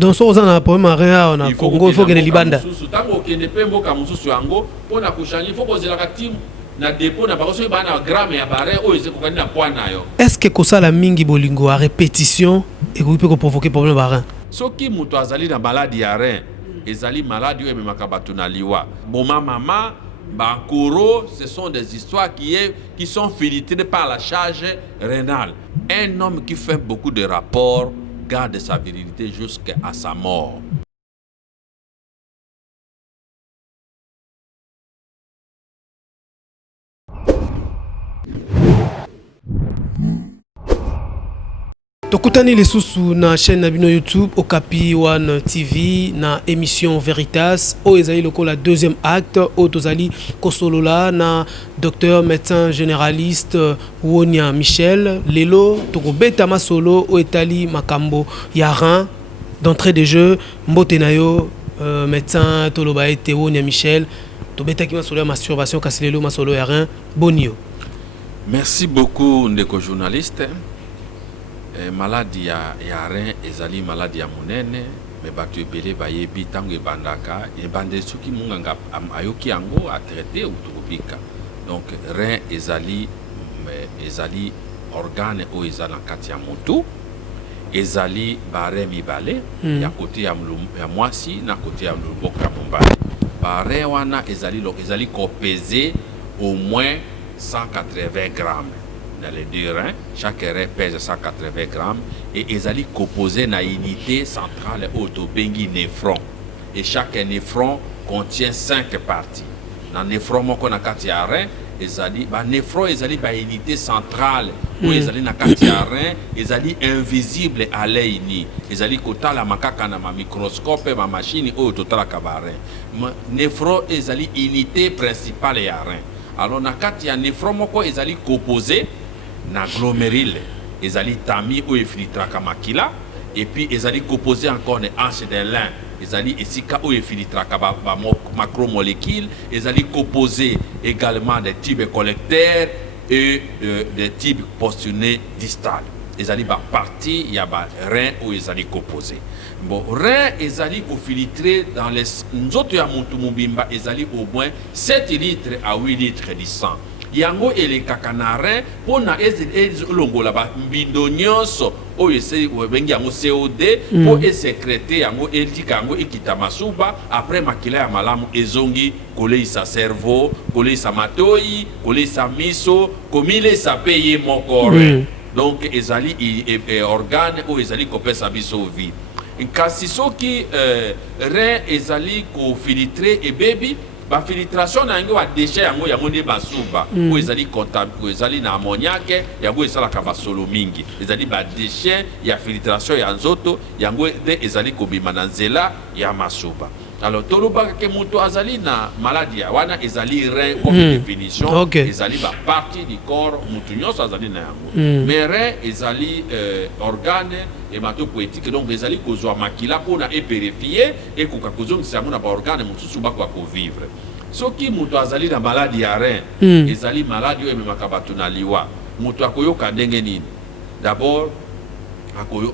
Donc so on a problème rien on a Congo il faut que les libanda. Tango kende pe mboka mususu yango pona kushani faut kozela ka team na dépôt na bakoso bana gramme ya bare o eze kokani na point na yo. Est-ce que kosala mingi bolingo à répétition et ko peut provoquer problème à rein? Soki muto azali na maladie ya rein, ezali maladie o ememaka bato na liwa. Boma mama Bankoro, ce sont des histoires qui sont filtrées par la charge rénale. Un homme qui fait beaucoup de rapports garde sa virilité jusqu'à sa mort. Tokutani les sous na chaîne Nabino YouTube Okapi One TV na émission Veritas o ezali loko la deuxième acte o tozali kosolola na docteur médecin généraliste Wonia Michel lelo tokobeta masolo o etali makambo ya rein d'entrée de jeu mbote na yo médecin toloba ete Wonia Michel tobeta ki masolo ya masturbation kasi lelo masolo ya rein bonio. Merci beaucoup ndeko journaliste. Maladie ya rein ezali maladie ya monene me bato ebele bayebi tango ebandaka ebande soki munganga ayoki yango a traiter ou tokobika. Donc rein ezali organe o ezali na kati ya motu ezali bare mibale ya kote ya mwasi na kote ya loboko ya mobali. Bare wana ezali kopese au moins 180 grammes. Dans les deux reins, chaque rein pèse 180 grammes et ils allaient composer une unité centrale autobengi néphron. Et chaque néphron contient 5 parties. Dans le néphron, on a 4 reins, néphron, ils allaient une unité centrale où ils allaient dans 4 reins, ils allaient invisibles à l'œil ni. Ils allaient côté la macaque dans ma microscope et ma machine au total cabaret. Néphron, ils allaient unité principale et à rein. Alors, dans 4 néphron, ils allaient composer na glomérule, ils allaient tami ou infiltraka makila, et puis ils allaient composer encore les hanches de lin, ils allaient esika ou infiltraka macromolécules, ils allaient composer également des tubes collecteurs et des tubes posturés distales. Ils allaient partir, il y a rein où ils allaient composer. Bon, rein, ils allaient filtrer dans les autres yamutumubimba, ils allaient au moins 7 litres à 8 litres de sang. Yango ele kakanare pona longola ba mbindo nyonso oyo ese bengi yango COD po esécréter yango etika yango ekita masuba après makila ya malamu ezongi koleisa cerveau koleisa matoi koleisa miso komile sa paye mokore. Donc ezali organe o ezali kopesa biso vie kasi soki rein ezali ko filtrer et baby ba filtration na yango ba déchet yango nde basuba ko ezali contaminé ko ezali na ammoniac yango ezala ka basolo mingi ezali ba déchet ya filtration ya nzoto yango de ezali kobima na nzela ya masuba. Alors toloba ke mutu azali na maladie wana ezali rein comme définition ezali ba partie du corps mutu nyonso azali na yango mais rein ezali organe hématopoïétique donc ezali kozwa makila pona epérifier et koka kozongisa yango na ba organe mususu ba ko vivre. Soki mutu azali na maladie ya rein ezali maladie oyo ememaka bato na liwa mutu akoyoka ndenge nini? D'abord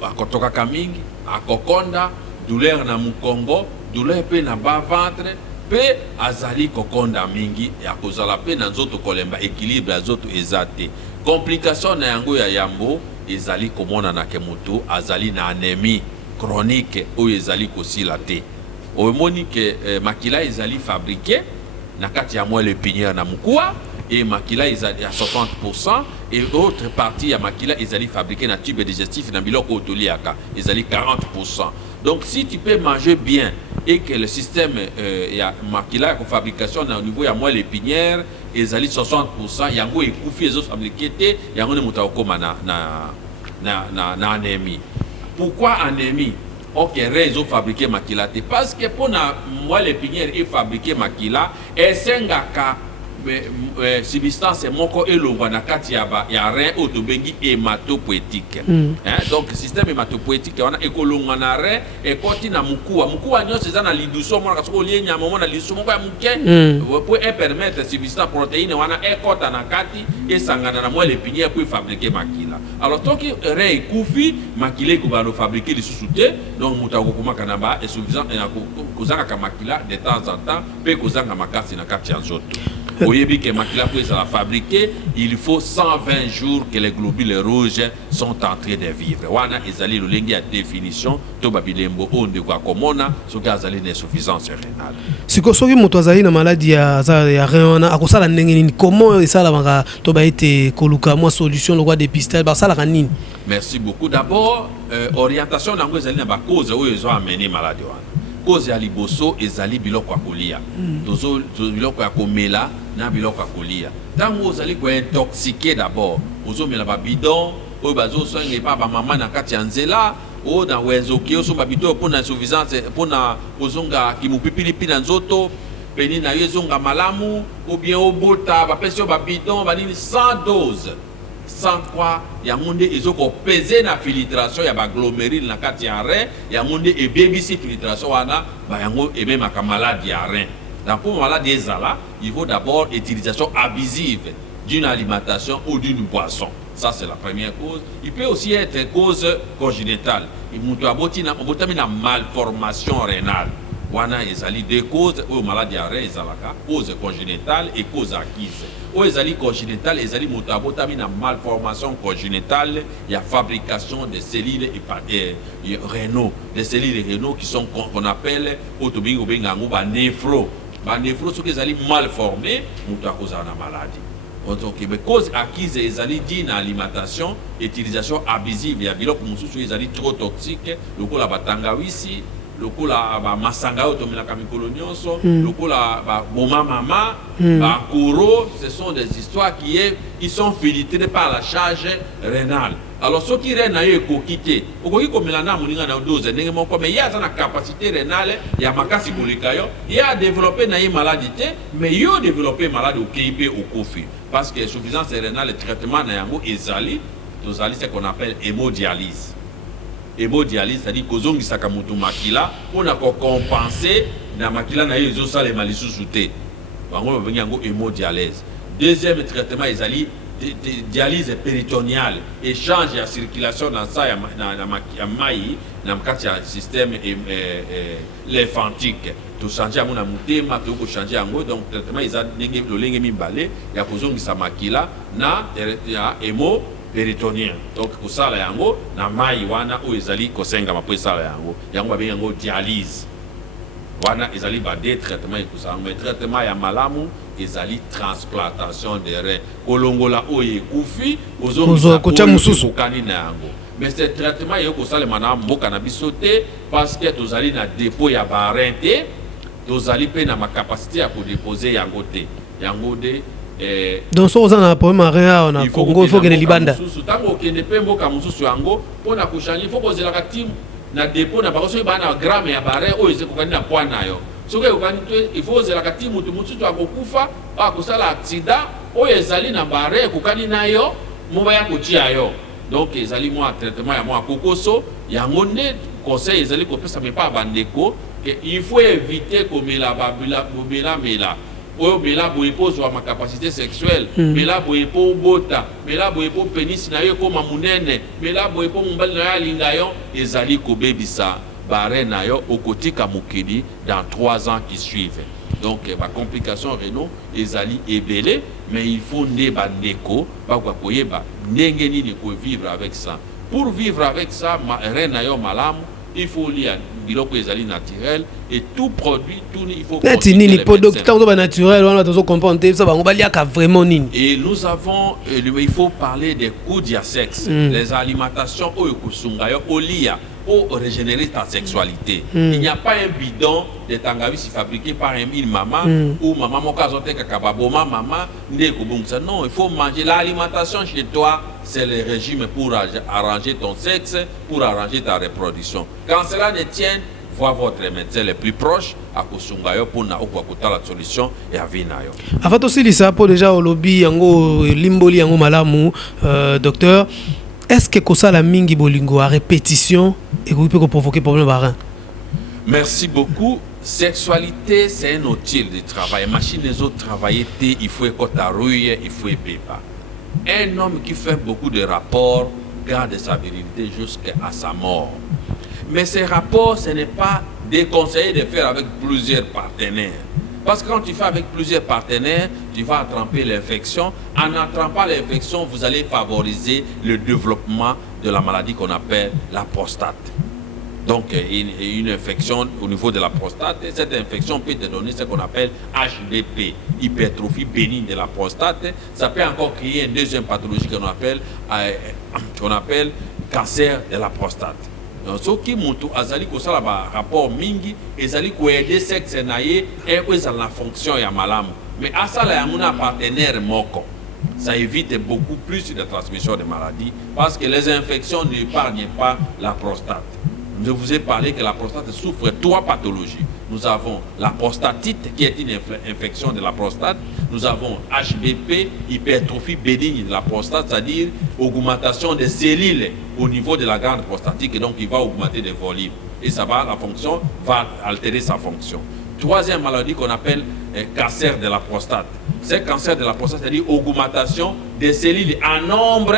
akotokaka mingi akokonda douleur na mukongo douleur pe na bas ventre pe azali kokonda mingi ya kozala pe na nzoto kolemba équilibre ya nzoto ezate complication na yango ya yambo ezali komona na ke mutu azali na anémie chronique oyo ezali kosila te omoni ke makila ezali fabriqué na kati ya moelle épinière na mukuwa et makila ezali à 60% et autre partie ya makila ezali fabriqué na tube digestif na biloko otoliaka ezali 40%. Donc si tu peux manger bien et que le système ya makila ya fabrication na au niveau ya moelle épinière ezali 60% yango ekufi ezo fabriqué te yango ne muta okoma na anémie. Pourquoi anémie? Ok, réseau fabriqué makila te parce que pour na moelle épinière et fabriqué makila esengaka substance moko elongwa na kati ya rein otobengi hématopoétique. Donc système hématopoétique wana ekolongwa na rein ekoti na mukuwa nyonso eza na liduso mona kasoko lienya momo na liduso moko ya muke pour permettre substance protéine wana ekota na kati esangana na moelle épinière pour fabriquer makila. Alors tant que rein ekufi makila ekobano fabriquer lisusu te, donc muta kokomaka na ba insuffisant kozanga ka makila de temps en temps pe kozanga makasi na kati ya nzoto. Oyebi que makila pour la fabriquer, il faut 120 jours que les globules rouges sont en train de vivre. Wana ezali lolengi ya définition to babilembo onde kwa komona soki azali na insuffisance rénale. Siko soki moto azali na maladie ya rein wana akosala ndenge nini? Comment esala maka to ba ete koluka moi solution lokwa dépistage ba sala kanini? Merci beaucoup. D'abord orientation nango ezali na ba cause oyo ezo amener maladie wana. Cause ya liboso ezali biloko ya kolia. Tozo biloko ya komela na biloko ya kolia. Tango ozali ko intoxiqué d'abord, ozomela ba bidon, oyo bazo soinga pa ba mama na kati ya nzela, o na wezoki oso ba bidon pona insuffisance pona ozonga kimupipilipi na nzoto, peni na yezonga malamu, ou bien obota ba pesio ba bidon ba nini sans dose. Sans quoi ya monde ezoko peser na filtration ya ba glomérules na kati ya rein, ya monde e BBC filtration wana ba yango e même ka maladie ya rein. Donc pour maladie ezala, il faut d'abord utilisation abusive d'une alimentation ou d'une boisson. Ça c'est la première cause. Il peut aussi être cause congénitale. Il mutu aboti na malformation rénale. Wana ezali deux causes ou maladie ya rein ezalaka, cause congénitale et cause acquise. Ou ezali congénitale, ezali mutu abotami na malformation congénitale, il y a fabrication de cellules rénaux, des cellules rénaux qui sont qu'on appelle autobingo bengango ba néphro. Ba néphro soki ezali mal formé, mutu akozala na maladie. Donc mais cause acquise ezali dit na alimentation, utilisation abusive ya biloko mususu ezali trop toxique, lokola batangawisi, lokola ba masanga otomelaka mikolo nyonso, lokola ba boma mama, ba koro, ce sont des histoires qui sont filtrées par la charge rénale. Alors ceux qui rein na yo ekokite, okoki komela na moninga na dose ndenge moko mais ya na capacité rénale ya makasi koleka yo, ya développer na maladie te, mais yo développer maladie au KIP au kofi parce que insuffisance rénale traitement na yango ezali, tozali ce qu'on appelle hémodialyse. Hémodialyse, c'est-à-dire kozongisaka mutu makila pona ko compenser na makila na yo ezosalema lisusu te. Bango babengi yango hémodialyse. Deuxième traitement ezali dialyse péritonéale, échange ya circulation dans ça ya mai na kati ya système lymphatique. To changer amona mutema to ko changer yango, donc traitement ezali ndenge lolenge mibale ya kozongisa makila na ya hémo péritonien. Donc kosala yango na mai wana o ezali kosenga mapo sala yango babengi yango dialyse. Wana ezali ba des traitements ekosala, mais traitement ya malamu ezali transplantation de rein. Kolongola oye kufi ozo kocha mususu kani na yango. Mais ce traitement yo kosala mana mboka na biso te parce que tozali na dépôt ya ba rein te, tozali pe na ma capacité ya ko déposer yango te. Yango de donc so ozana na problème rein na Congo, il faut que les libanda tango kende pe mboka mususu yango pona ko changer, il faut poser la team na dépôt na bakoso ba na gramme ya bare oyo ezekokani na poids na yo. Soki okani te, il faut poser la team mutu mususu akokufa ba kosala accident oyo ezali na bare ekokani na yo moba ya kotia yo. Donc ezali moi traitement ya moi kokoso yango ne conseil ezali kopesa me pa bandeko que il faut éviter komela babula mela. Oyo bela boye pozwa ma capacité sexuelle, bela boye po bota, bela boye po pénis na yo koma munene, bela boye po mumbali na yo linga yo ezali kobebisa bare na yo okotika mokili dans 3 ans qui suivent. Donc ba complication rénaux ezali ebele, mais il faut ne bandeko ba kwa koyeba ndenge nini ko vivre avec ça. Pour vivre avec ça, ma rein na yo malamu, il faut lire biloko ezali naturel et tout produit tout il faut nini produit tant naturel on doit comprendre ça bango baliaka vraiment nini. Et nous avons il faut parler des coûts de sexe, les alimentations oyo kusunga yo olia pour régénérer ta sexualité. Il n'y a pas un bidon de tangawizi fabriqué par une maman ou maman mokazote kakababoma maman ndeko bongsa. Non, il faut manger l'alimentation chez toi, c'est le régime pour arranger ton sexe, pour arranger ta reproduction. Quand cela ne tient, voir votre médecin le plus proche à Kosungayo pour na okuakuta la solution et à vinayo. Avant aussi ça pour déjà au lobby yango limboli yango malamu docteur, est-ce que ça la mingi bolingo à répétition et que peut provoquer problème barin? Merci beaucoup. Sexualité, c'est un outil de travail. Machine les autres travailler, il faut écouter rouille, il faut épepa. Un homme qui fait beaucoup de rapports garde sa virilité jusqu'à sa mort. Mais ces rapports, ce n'est pas déconseillé de faire avec plusieurs partenaires. Parce que quand tu fais avec plusieurs partenaires, tu vas attraper l'infection. En attrapant l'infection, vous allez favoriser le développement de la maladie qu'on appelle la prostate. Donc, une infection au niveau de la prostate, cette infection peut te donner ce qu'on appelle HBP, hypertrophie bénigne de la prostate. Ça peut encore créer une deuxième pathologie qu'on appelle cancer de la prostate. Donc, ce qui montre azali ko sala ba rapport mingi, ezali ko aider sexe naie et ko la fonction ya malamu. Mais à ça là un partenaire moko. Ça évite beaucoup plus de transmission de maladies parce que les infections n'épargnent pas la prostate. Je vous ai parlé que la prostate souffre de 3 pathologies. Nous avons la prostatite qui est une infection de la prostate. Nous avons HBP, hypertrophie bénigne de la prostate, c'est-à-dire augmentation des cellules au niveau de la glande prostatique et donc il va augmenter des volumes. Et ça va, la fonction va altérer sa fonction. Troisième maladie qu'on appelle cancer de la prostate. C'est cancer de la prostate, c'est-à-dire augmentation des cellules en nombre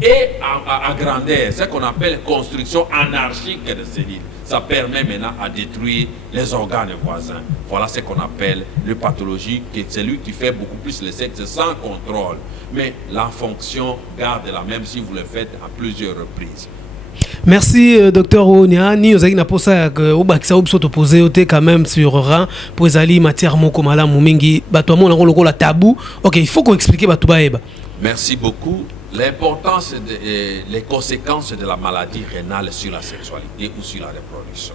et à grandeur, ce qu'on appelle construction anarchique de cellules. Ça permet maintenant à détruire les organes voisins. Voilà ce qu'on appelle le pathologie, qui est celui qui fait beaucoup plus le sexe sans contrôle. Mais la fonction garde la même si vous le faites à plusieurs reprises. Merci docteur Onia. Ni ozaki na posa au bakisa obso to poser ote quand même sur rang pour ezali matière moko malamu mingi bato amona ko lokola tabou. OK, il faut qu'on explique bato baeba. Merci beaucoup. L'importance les conséquences de la maladie rénale sur la sexualité ou sur la reproduction.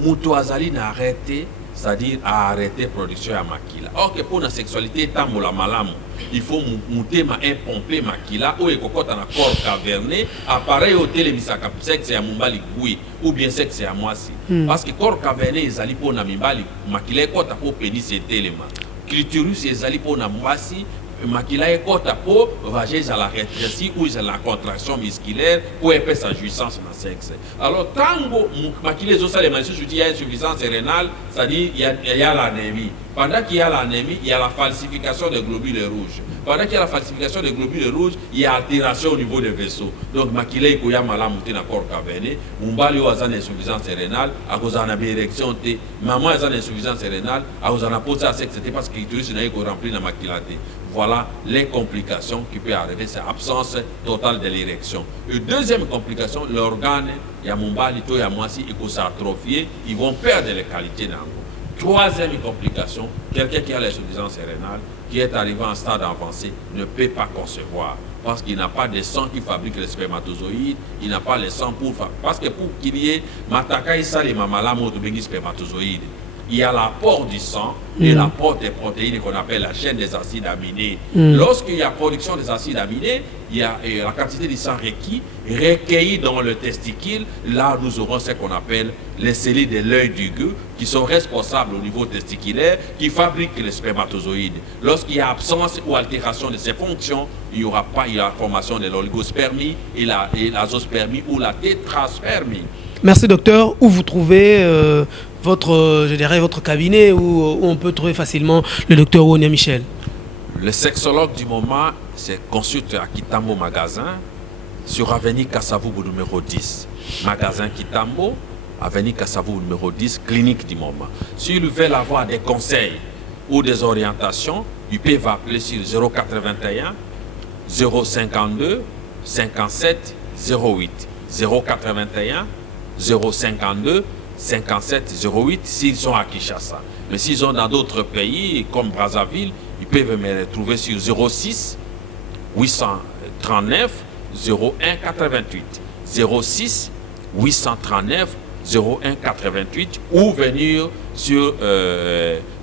Mutu azali na arrêter, c'est-à-dire à arrêter la production à makila. Or que pour la sexualité tambo la malamu, il faut monter ma impomper makila ou ekokota na corps caverné, appareil au télémisaka sexe ya mumbali gui ou bien sexe ya mwasi. Parce que corps caverné ezali pour na mimbali makila ekota pour pénis et élément. Clitoris ezali pour na mwasi makila ekota pour vager à la rétrécie ou à la contraction musculaire pour épaisser sa jouissance dans le sexe. Alors, tango makila ezosa les machines, il y a insuffisance rénale, c'est-à-dire il y a l'anémie. Pendant qu'il y a l'anémie, il y a la falsification des globules rouges. Pendant qu'il y a la falsification des globules rouges, il y a altération au niveau des vaisseaux. Donc, makila ikoya malamuté na corps caverné, mumbali o azana insuffisance rénale, à cause d'ana érection té, maman azana insuffisance rénale, à cause d'ana posé à sexe té parce que l'utérus n'a pas rempli na makila té. Voilà les complications qui peuvent arriver, c'est l'absence totale de l'érection. Et deuxième complication, l'organe, il y a mumbali, il y a moisi, il faut s'atrophier, ils vont perdre les qualités d'ango. Troisième complication, quelqu'un qui a l'insuffisance rénale, qui est arrivé en stade avancé, ne peut pas concevoir. Parce qu'il n'a pas de sang qui fabrique les spermatozoïdes, il n'a pas le sang pour faire. Parce que pour qu'il y ait mataka isa les mamalamo de spermatozoïdes, il y a l'apport du sang et l'apport des protéines qu'on appelle la chaîne des acides aminés. Lorsqu'il y a production des acides aminés, il y a la quantité du sang recueillie dans le testicule. Là, nous aurons ce qu'on appelle les cellules de l'œil du gueux qui sont responsables au niveau testiculaire, qui fabriquent les spermatozoïdes. Lorsqu'il y a absence ou altération de ces fonctions, il n'y aura pas la formation de l'oligospermie et l'azospermie ou la tétraspermie. Merci docteur. Où vous trouvez votre cabinet où on peut trouver facilement le docteur Onia Michel? Le sexologue du moment, c'est consulte à Kitambo Magasin, sur avenue Kassavou numéro 10. Magasin Kitambo, avenue Kassavou numéro 10, clinique du moment. S'il veut avoir des conseils ou des orientations, il peut appeler sur 081 052 57 08. 081 052 57 08 s'ils sont à Kinshasa. Mais s'ils sont dans d'autres pays comme Brazzaville, ils peuvent me retrouver sur 06 839 01 88 06 839 01 88 ou venir sur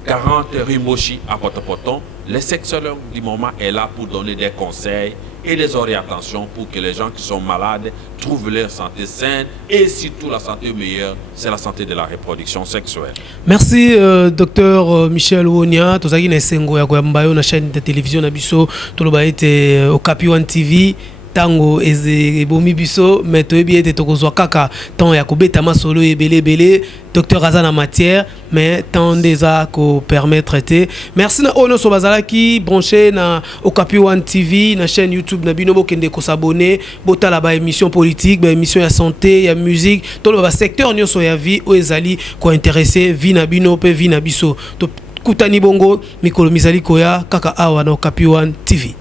40 rue Mochi à Potopoton. Le sexologue du moment est là pour donner des conseils et les orientations pour que les gens qui sont malades trouvent leur santé saine et surtout la santé meilleure, c'est la santé de la reproduction sexuelle. Merci docteur Michel Wonia. Tozaki na sengo ya koyamba na chaîne de télévision na biso toloba ete Okapi One TV tango ebomi biso mais toyebi ete tokozwa kaka temps ya kobeta masolo ebele docteur aza na matière mais tant déjà ko permettre te. Merci na ono so bazalaki branché na Okapi One TV na chaîne YouTube na bino bokende ko s'abonner botala ba émission politique ba émission ya santé ya musique toloba ba secteur nyonso ya vie o ezali ko intéresser vie na bino pe vie na biso to kutani bongo mikolo mizali koya kaka awa na Okapi One TV.